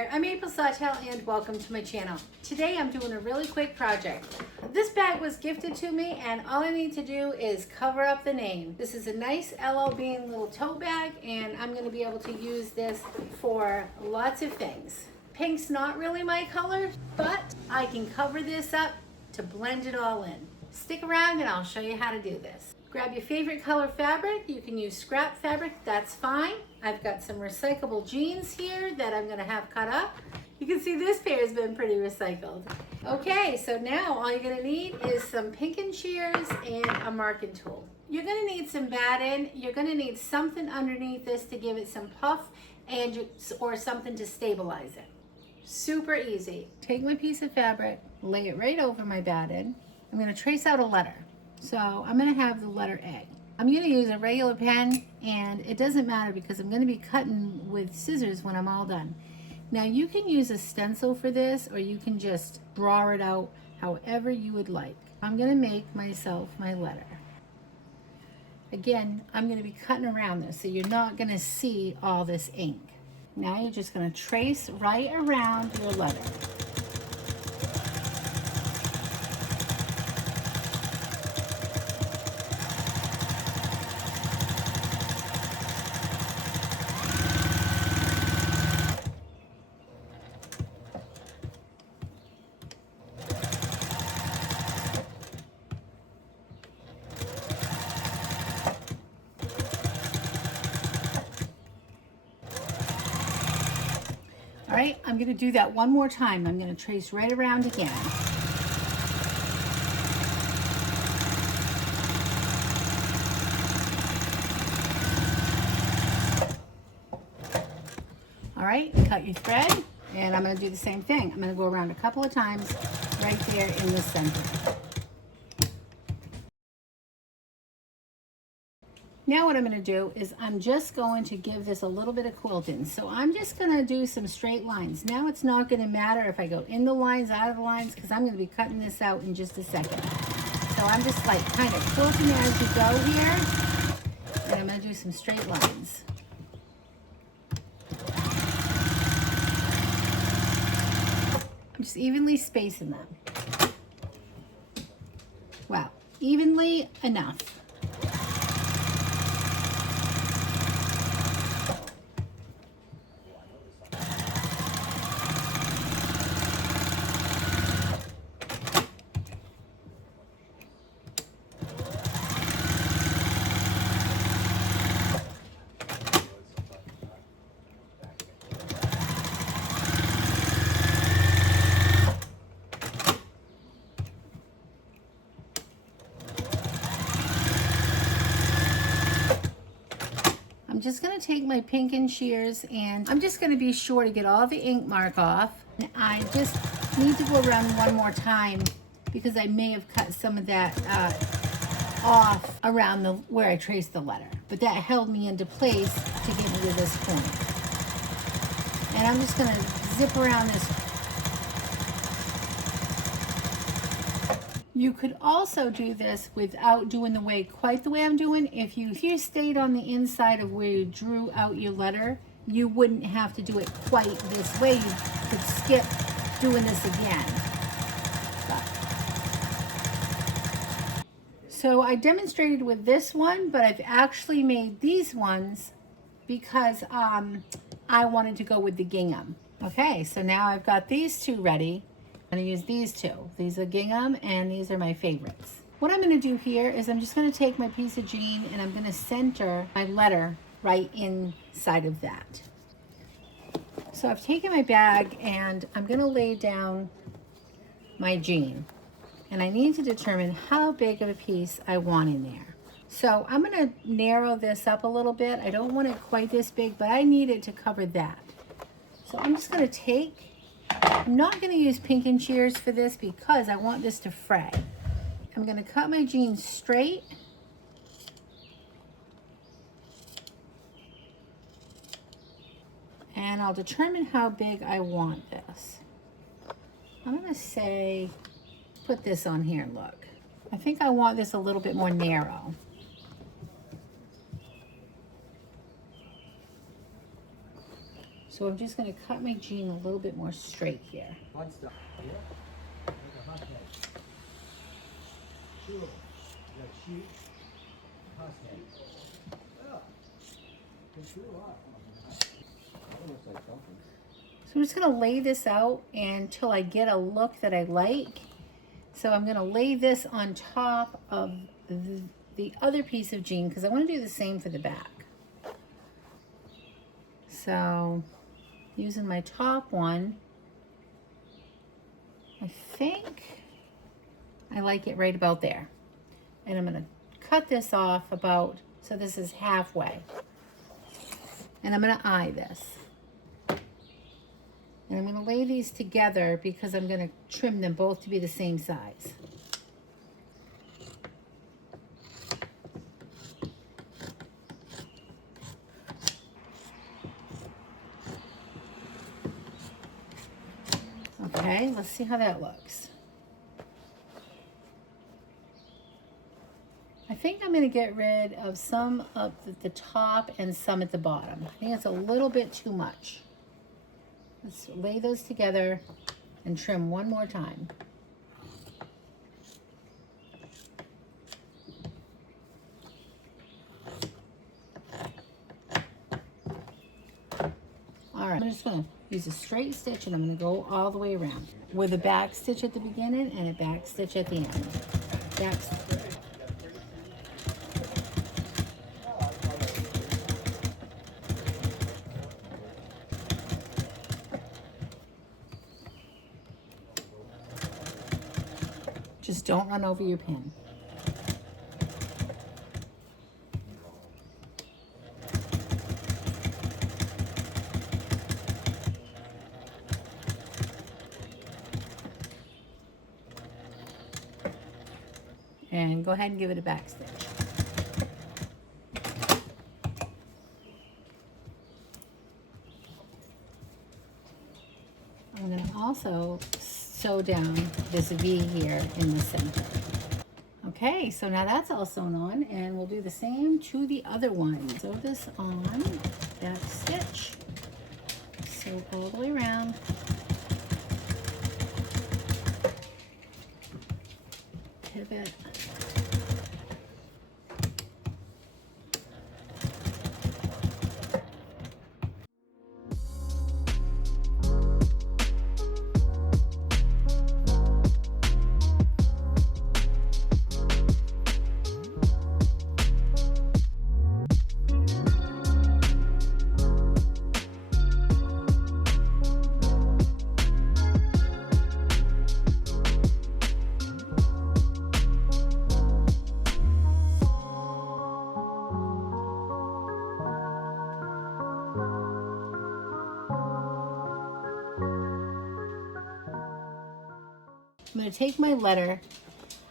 there, I'm April Sawtelle and welcome to my channel. Today I'm doing a really quick project. This bag was gifted to me and all I need to do is cover up the name. This is a nice LL Bean little tote bag and I'm going to be able to use this for lots of things. Pink's not really my color, but I can cover this up to blend it all in. Stick around and I'll show you how to do this. Grab your favorite color fabric. You can use scrap fabric, that's fine. I've got some recyclable jeans here that I'm gonna have cut up. You can see this pair has been pretty recycled. Okay, so now all you're gonna need is some pinking shears and a marking tool. You're gonna need some batting. You're gonna need something underneath this to give it some puff or something to stabilize it. Super easy. Take my piece of fabric, lay it right over my batting. I'm gonna trace out a letter. So I'm gonna have the letter A. I'm gonna use a regular pen and it doesn't matter because I'm gonna be cutting with scissors when I'm all done. Now you can use a stencil for this or you can just draw it out however you would like. I'm gonna make myself my letter. Again, I'm gonna be cutting around this so you're not gonna see all this ink. Now you're just gonna trace right around your letter. All right, I'm gonna do that one more time. I'm gonna trace right around again. All right, cut your thread, and I'm gonna do the same thing. I'm gonna go around a couple of times right there in the center. Now what I'm going to do is I'm just going to give this a little bit of quilting. So I'm just going to do some straight lines. Now it's not going to matter if I go in the lines, out of the lines, because I'm going to be cutting this out in just a second. So I'm just like kind of quilting as you go here. And I'm going to do some straight lines. I'm just evenly spacing them. Wow, evenly enough. I'm just going to take my pinking shears and I'm just going to be sure to get all the ink mark off. And I just need to go around one more time because I may have cut some of that off around where I traced the letter. But that held me into place to get me to this point. And I'm just going to zip around this. You could also do this without doing quite the way I'm doing. If you stayed on the inside of where you drew out your letter, you wouldn't have to do it quite this way. You could skip doing this again. So I demonstrated with this one, but I've actually made these ones because I wanted to go with the gingham. Okay, so now I've got these two ready. I'm going to use these two. These are gingham and these are my favorites. What I'm going to do here is I'm just going to take my piece of jean and I'm going to center my letter right inside of that. So I've taken my bag and I'm going to lay down my jean. And I need to determine how big of a piece I want in there. So I'm going to narrow this up a little bit. I don't want it quite this big, but I need it to cover that. So I'm just going to I'm not going to use pinking shears for this because I want this to fray. I'm going to cut my jean straight. And I'll determine how big I want this. I'm going to say, put this on here, look. I think I want this a little bit more narrow. So I'm just going to cut my jean a little bit more straight here. So I'm just going to lay this out until I get a look that I like. So I'm going to lay this on top of the other piece of jean because I want to do the same for the back. So using my top one, I think I like it right about there. And I'm going to cut this off about, so this is halfway. And I'm going to eye this. And I'm going to lay these together because I'm going to trim them both to be the same size. Okay, let's see how that looks. I think I'm going to get rid of some of the top and some at the bottom. I think it's a little bit too much. Let's lay those together and trim one more time. All right, I'm just going to use a straight stitch and I'm going to go all the way around with a back stitch at the beginning and a back stitch at the end. Just don't run over your pin. And go ahead and give it a back stitch. I'm going to also sew down this V here in the center. Okay, so now that's all sewn on, and we'll do the same to the other one. Sew this on, back stitch, sew all the way around. Pivot. I'm going to take my letter.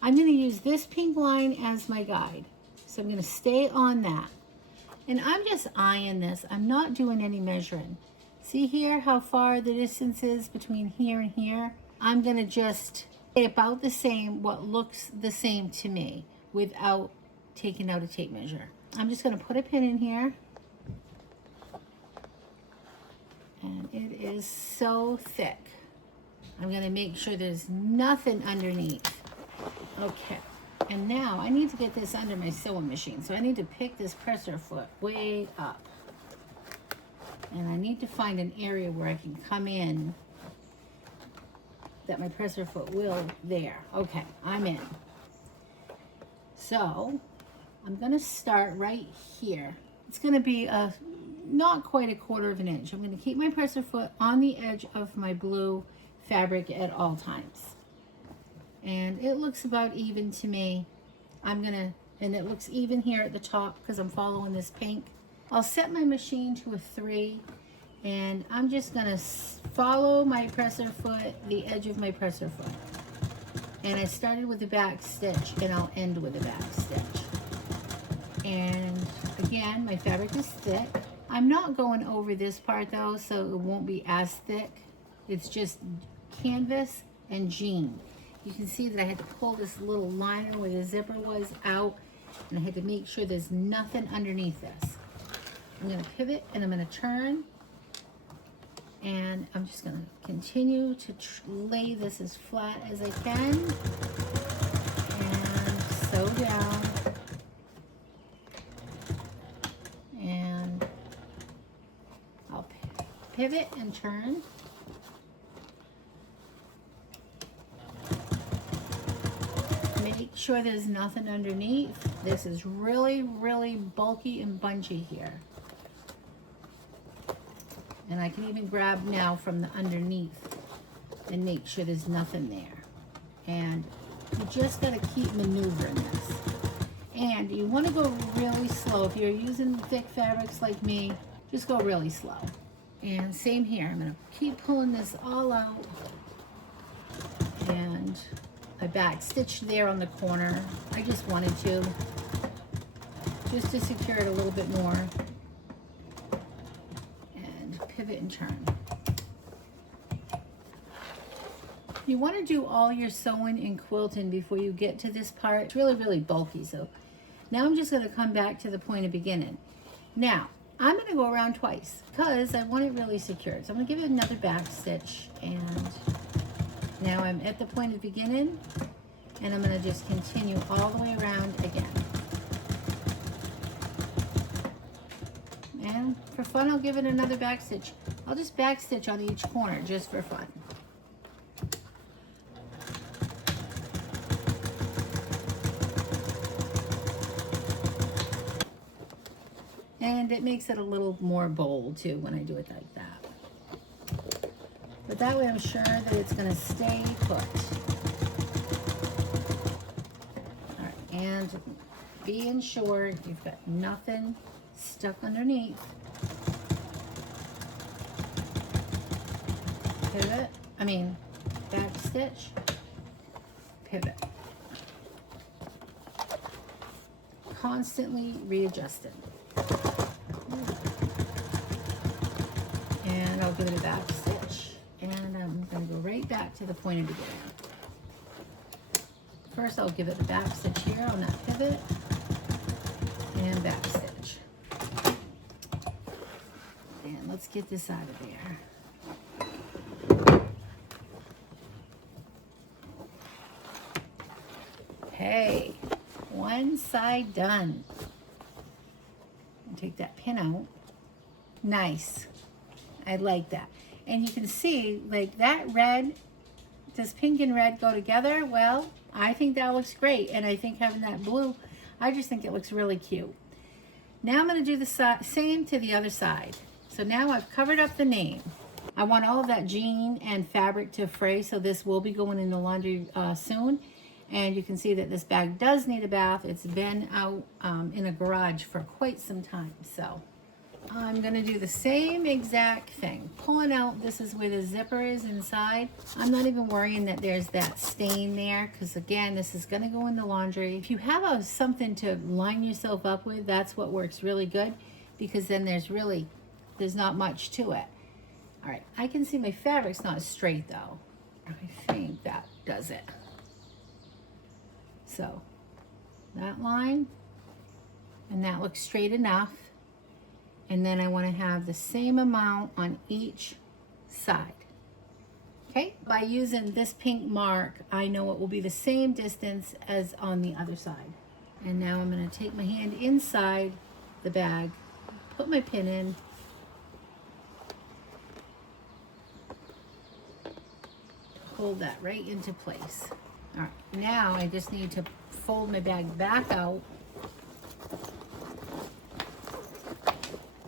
I'm going to use this pink line as my guide. So I'm going to stay on that. And I'm just eyeing this. I'm not doing any measuring. See here how far the distance is between here and here? I'm going to just say about the same, what looks the same to me without taking out a tape measure. I'm just going to put a pin in here. And it is so thick. I'm going to make sure there's nothing underneath. Okay, and now I need to get this under my sewing machine. So I need to pick this presser foot way up. And I need to find an area where I can come in that my presser foot will, there. Okay, I'm in. So I'm going to start right here. It's going to be not quite a 1/4 of an inch. I'm going to keep my presser foot on the edge of my blue fabric at all times, and it looks about even to me. And it looks even here at the top because I'm following this pink. I'll set my machine to a 3, and I'm just gonna follow my presser foot, the edge of my presser foot, and I started with the back stitch and I'll end with a back stitch. And again, my fabric is thick. I'm not going over this part though, so it won't be as thick. It's just canvas and jean. You can see that I had to pull this little liner where the zipper was out, and I had to make sure there's nothing underneath this. I'm going to pivot and I'm going to turn, And I'm just going to continue to lay this as flat as I can and sew down. And I'll pivot and turn. Make sure there's nothing underneath. This is really, really bulky and bunchy here. And I can even grab now from the underneath and make sure there's nothing there. And you just gotta keep maneuvering this. And you wanna go really slow. If you're using thick fabrics like me, just go really slow. And same here, I'm gonna keep pulling this all out. And I back stitched there on the corner. I just wanted to, just to secure it a little bit more. And pivot and turn. You want to do all your sewing and quilting before you get to this part. It's really, really bulky. So now I'm just going to come back to the point of beginning. Now, I'm going to go around twice because I want it really secured. So I'm going to give it another back stitch, and now I'm at the point of beginning, and I'm going to just continue all the way around again. And for fun, I'll give it another back stitch. I'll just back stitch on each corner just for fun. And it makes it a little more bold too when I do it like that. But that way I'm sure that it's going to stay put. All right, and being sure you've got nothing stuck underneath. Pivot, back stitch, pivot. Constantly readjusting. And I'll give it a back stitch, and I'm going to go right back to the point of beginning. First I'll give it a back stitch here on that pivot, and back stitch. And let's get this out of there. Hey, one side done. Take that pin out. Nice. I like that. And you can see, like, that red, does pink and red go together? Well, I think that looks great. And I think having that blue, I just think it looks really cute. Now I'm going to do the same to the other side. So now I've covered up the name. I want all of that jean and fabric to fray, so this will be going in the laundry soon. And you can see that this bag does need a bath. It's been out in a garage for quite some time. So I'm going to do the same exact thing. Pulling out, this is where the zipper is inside. I'm not even worrying that there's that stain there, because again, this is going to go in the laundry. If you have something to line yourself up with, that's what works really good, because then there's not much to it. All right, I can see my fabric's not straight though. I think that does it. So that line, and that looks straight enough. And then I want to have the same amount on each side. Okay, by using this pink mark, I know it will be the same distance as on the other side. And now I'm going to take my hand inside the bag, put my pin in, hold that right into place. All right, now I just need to fold my bag back out.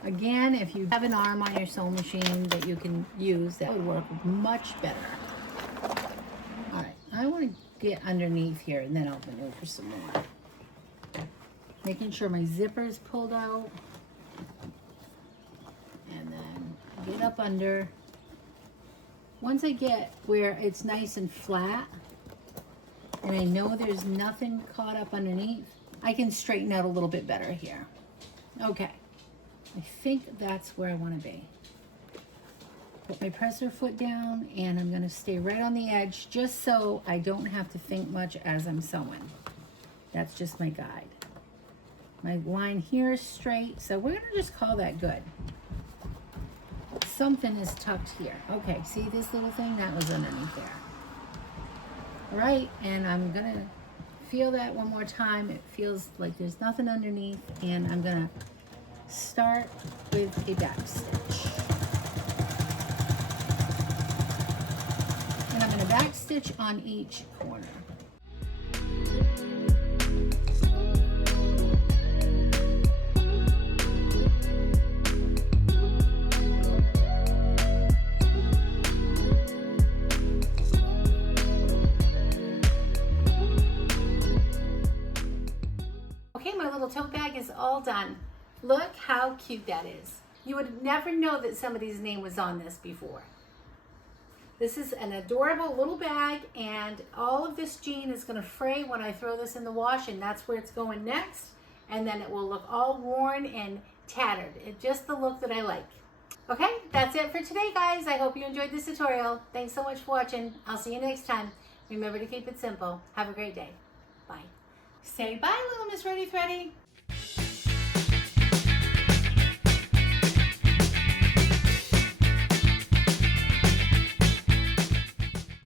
Again, if you have an arm on your sewing machine that you can use, that would work much better. All right, I want to get underneath here, and then I'll maneuver some more. Making sure my zipper is pulled out. And then get up under. Once I get where it's nice and flat, and I know there's nothing caught up underneath, I can straighten out a little bit better here. Okay, I think that's where I want to be. Put my presser foot down, and I'm going to stay right on the edge just so I don't have to think much as I'm sewing. That's just my guide. My line here is straight, so we're going to just call that good. something is tucked here. Okay, see this little thing? That was underneath there. All right, and I'm gonna feel that one more time. It feels like there's nothing underneath, and I'm gonna start with a back stitch. And I'm gonna back stitch on each corner. Okay, my little tote bag is all done. Look how cute that is. You would never know that somebody's name was on this before. This is an adorable little bag, and all of this jean is going to fray when I throw this in the wash, and that's where it's going next. And then it will look all worn and tattered. It's just the look that I like. Okay, that's it for today, guys. I hope you enjoyed this tutorial. Thanks so much for watching. I'll see you next time. Remember to keep it simple. Have a great day. Bye. Say bye, little Miss Ready Thready.